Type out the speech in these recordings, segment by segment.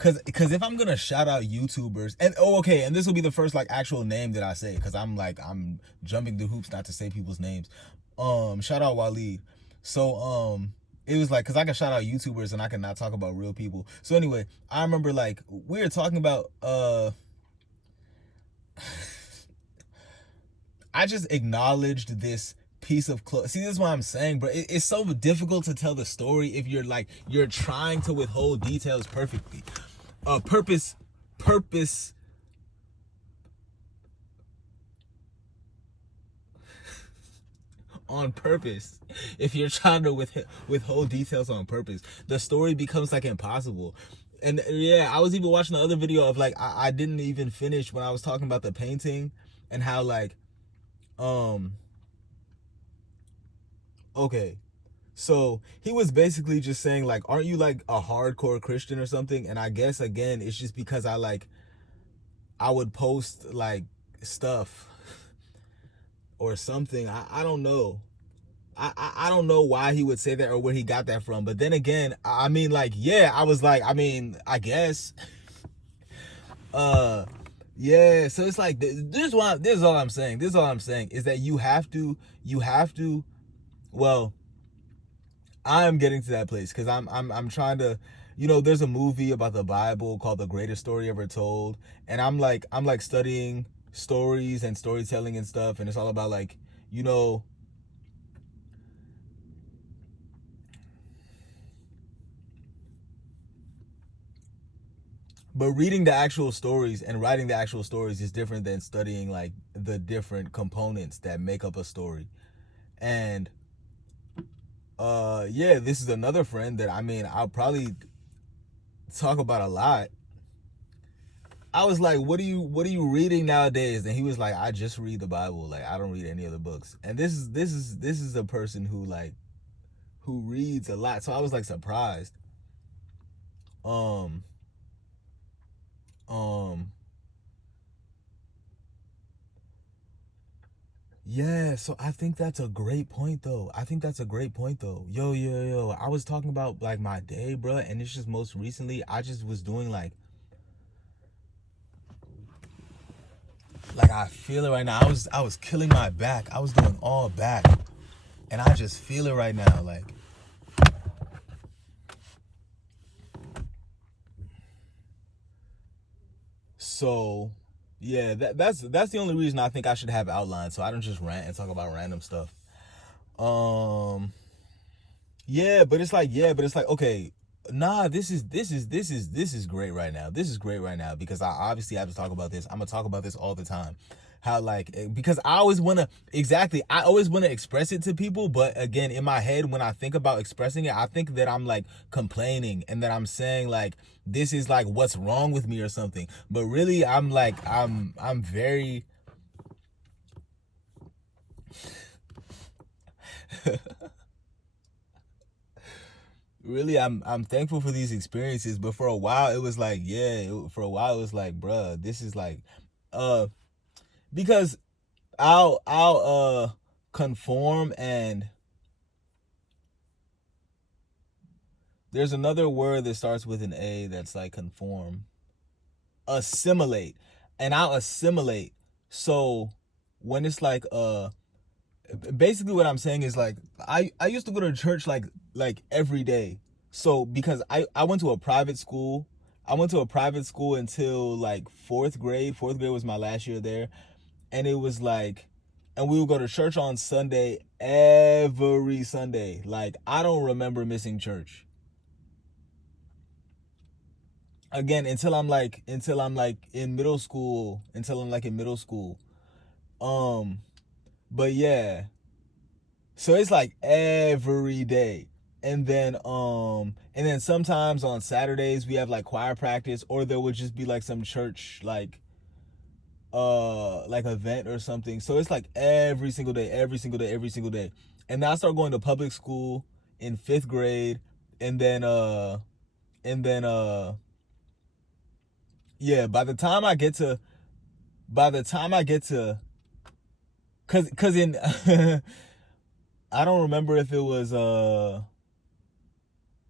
cause if I'm gonna shout out YouTubers, and okay, and this will be the first like actual name that I say, cause I'm jumping through hoops not to say people's names. Shout out Waleed. So it was like, cause I can shout out YouTubers and I can not talk about real people. So anyway, I remember like we were talking about I just acknowledged this piece of clothes. See, this is what I'm saying, bro. It's so difficult to tell the story if you're trying to withhold details perfectly. Purpose on purpose. If you're trying to withhold details on purpose, the story becomes like impossible. And yeah, I was even watching the other video of like I didn't even finish when I was talking about the painting and how like um okay. So he was basically just saying like, aren't you like a hardcore Christian or something? And I guess again, it's just because I would post like stuff or something. I don't know. I don't know why he would say that or where he got that from. But then again, I mean like, yeah, I was like, I mean, I guess. Yeah, so it's like this is all I'm saying. This is all I'm saying is that you have to well, I'm getting to that place because I'm trying to, there's a movie about the Bible called The Greatest Story Ever Told, and I'm like studying stories and storytelling and stuff, and it's all about like, you know, but reading the actual stories and writing the actual stories is different than studying like the different components that make up a story. And yeah, this is another friend that I mean I'll probably talk about a lot. I was like, what are you reading nowadays? And he was like, I just read the Bible. Like I don't read any other books. And this is a person who reads a lot. So I was like surprised. Um um yeah, so I think that's a great point though. I think that's a great point though. Yo. I was talking about like my day, bro, and it's just most recently I just was doing like I feel it right now. I was killing my back. I was doing all back. And I just feel it right now. Like so yeah, that's the only reason I think I should have outlines so I don't just rant and talk about random stuff. Um yeah, but it's like okay, nah, this is great right now. This is great right now because I obviously have to talk about this. I'm gonna talk about this all the time. How like because I always want to express it to people, but again in my head when I think about expressing it, I think that I'm like complaining and that I'm saying like this is like what's wrong with me or something. But really I'm like I'm very really I'm thankful for these experiences, but for a while it was like for a while it was like bruh, this is like uh because I'll conform, and there's another word that starts with an A that's like conform, assimilate, and I'll assimilate. So when it's like basically what I'm saying is like I used to go to church like every day. So because I went to a private school. I went to a private school until like 4th grade. 4th grade was my last year there. And it was like and we would go to church on Sunday every Sunday. Like I don't remember missing church. Again, until I'm like in middle school, until I'm like in middle school. Um but yeah, so it's like every day. And then sometimes on Saturdays we have like choir practice, or there would just be like some church like event or something. So it's like every single day, every single day, every single day. And then I started going to public school in 5th grade, and then yeah, by the time I get to cuz in I don't remember if it was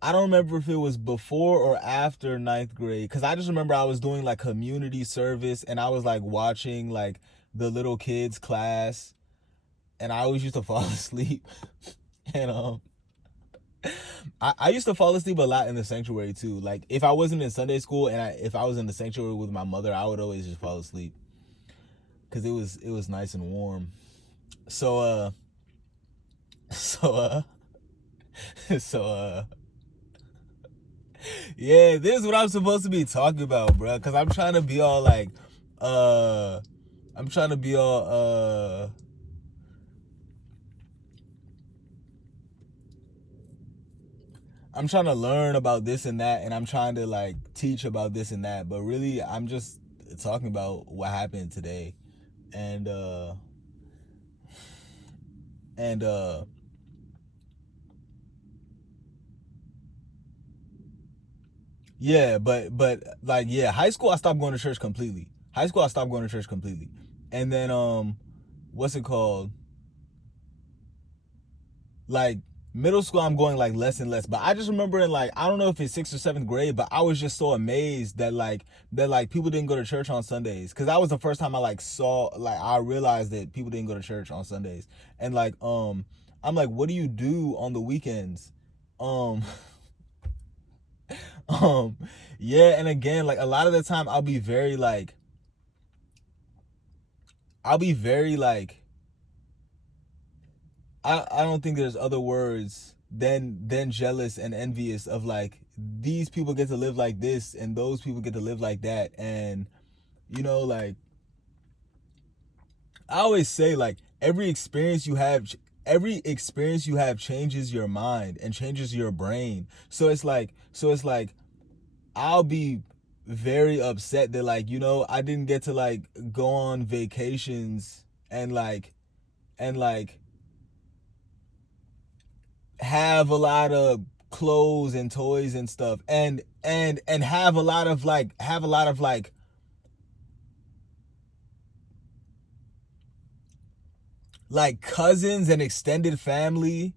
I don't remember if it was before or after ninth grade, because I just remember I was doing like community service and I was like watching like the little kids class, and I always used to fall asleep. And I used to fall asleep a lot in the sanctuary too. Like if I wasn't in Sunday school and if I was in the sanctuary with my mother, I would always just fall asleep because it was nice and warm. So so so yeah, this is what I'm supposed to be talking about, bro. Because I'm trying to be all like, I'm trying to be all, I'm trying to learn about this and that, and I'm trying to like teach about this and that. But really, I'm just talking about what happened today, and and yeah, but like yeah, high school I stopped going to church completely. High school I stopped going to church completely, and then what's it called? Like middle school I'm going like less and less, but I just remember in like I don't know if it's sixth or seventh grade, but I was just so amazed that people didn't go to church on Sundays, because that was the first time I like saw, like I realized that people didn't go to church on Sundays. And like I'm like, what do you do on the weekends? um um yeah, and again, like a lot of the time I'll be very like I don't think there's other words than jealous and envious of like these people get to live like this and those people get to live like that. And like I always say, like every experience you have changes your mind and changes your brain. So it's like I'll be very upset that like I didn't get to like go on vacations and like have a lot of clothes and toys and stuff, and have a lot of like cousins and extended family,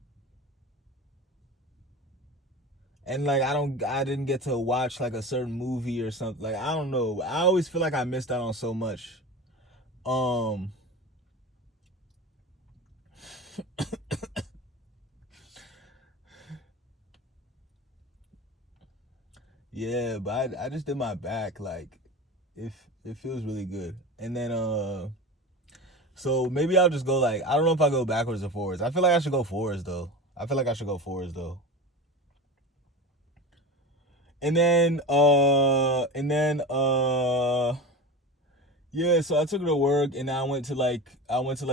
and like I didn't get to watch like a certain movie or something. Like I don't know, I always feel like I missed out on so much. um yeah, but I just did my back. Like if it feels really good. And then so maybe I'll just go, like I don't know if I go backwards or forwards. I feel like I should go forwards though. I feel like I should go forwards though. And then yeah, so I took her to work, and then I went to like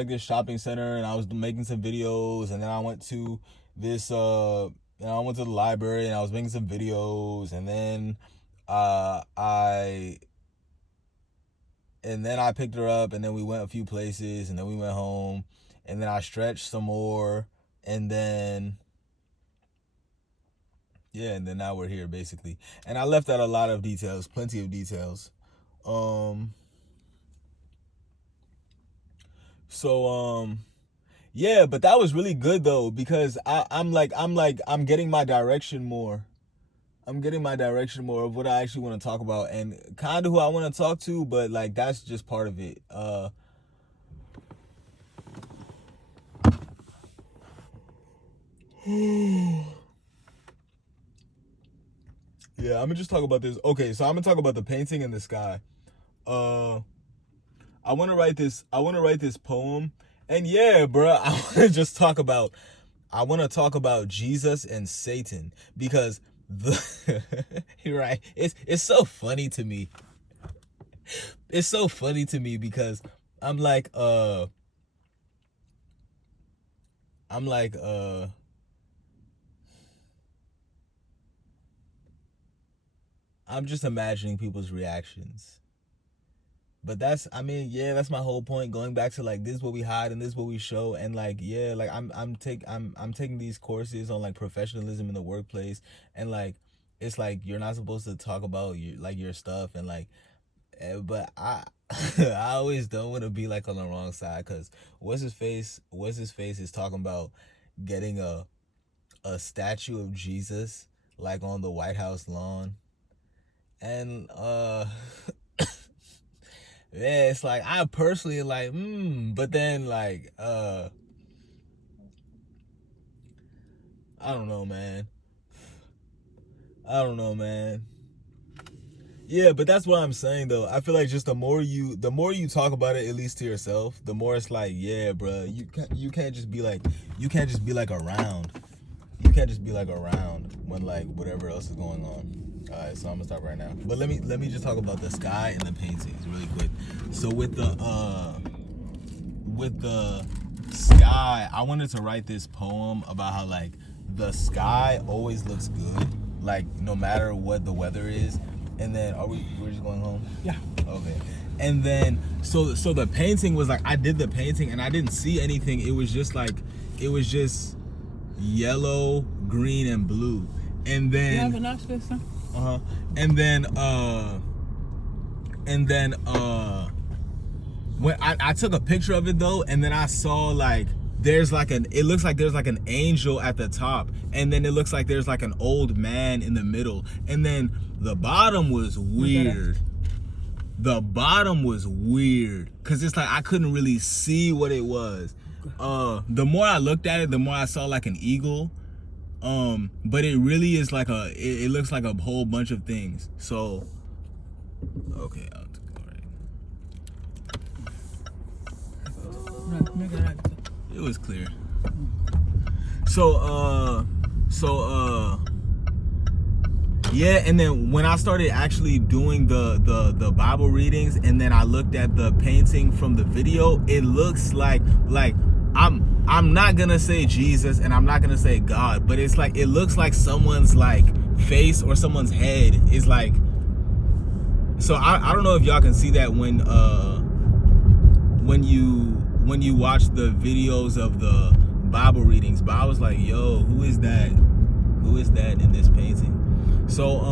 this shopping center, and I was making some videos, and then I went to the library, and I was making some videos, uh I I picked her up, and then we went a few places, and then we went home, and then I stretched some more, and then yeah, and then now we're here basically. And I left out a lot of details, plenty of details. Um so yeah, but that was really good though, because I'm getting my direction more. I'm getting my direction more of what I actually want to talk about, and kind of who I want to talk to, but like that's just part of it. Yeah, I'm gonna just talk about this. Okay, so I'm gonna talk about the painting in the sky. Uh, I want to write this poem, and yeah, bro, I want to just talk about. I want to talk about Jesus and Satan, because the you're right. It's so funny to me. It's so funny to me because I'm like I'm like I'm just imagining people's reactions. But I mean, yeah, that's my whole point. Going back to like this is what we hide and this is what we show, and like yeah, like I'm taking these courses on like professionalism in the workplace, and like it's like you're not supposed to talk about your stuff, and like but I I always don't want to be like on the wrong side, because what's his face is talking about getting a statue of Jesus like on the White House lawn. And yeah, it's like I personally like, but then like I don't know, man. Yeah, but that's what I'm saying though. I feel like just the more you talk about it, at least to yourself, the more it's like, yeah, bro, you can't just be like around. You can't just be like around when like whatever else is going on. All right, so I'm gonna stop right now. But let me just talk about the sky and the paintings really quick. So with the sky, I wanted to write this poem about how like the sky always looks good, like no matter what the weather is. And then we're just going home? Yeah. Okay. And then so the painting was like, I did the painting and I didn't see anything. It was just yellow, green, and blue. And then you have an Oscar, son? And then when I took a picture of it though, and then I saw like it looks like there's like an angel at the top, and then it looks like there's like an old man in the middle, and then the bottom was weird. The bottom was weird because it's like I couldn't really see what it was. The more I looked at it, the more I saw like an eagle. But it really is like it looks like a whole bunch of things. So okay, I'll go right. It was clear. So yeah, and then when I started actually doing the Bible readings, and then I looked at the painting from the video, it looks like I'm not gonna say Jesus and I'm not gonna say God, but it's like it looks like someone's like face or someone's head is like. So I don't know if y'all can see that when you watch the videos of the Bible readings, but I was like, yo, who is that in this painting? So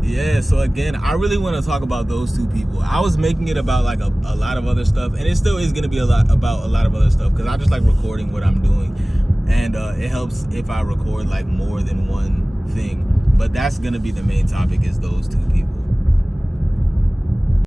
yeah, so again, I really want to talk about those two people. I was making it about like a lot of other stuff, and it still is going to be about a lot of other stuff because I just like recording what I'm doing, and it helps if I record like more than one thing, but that's going to be the main topic, is those two people.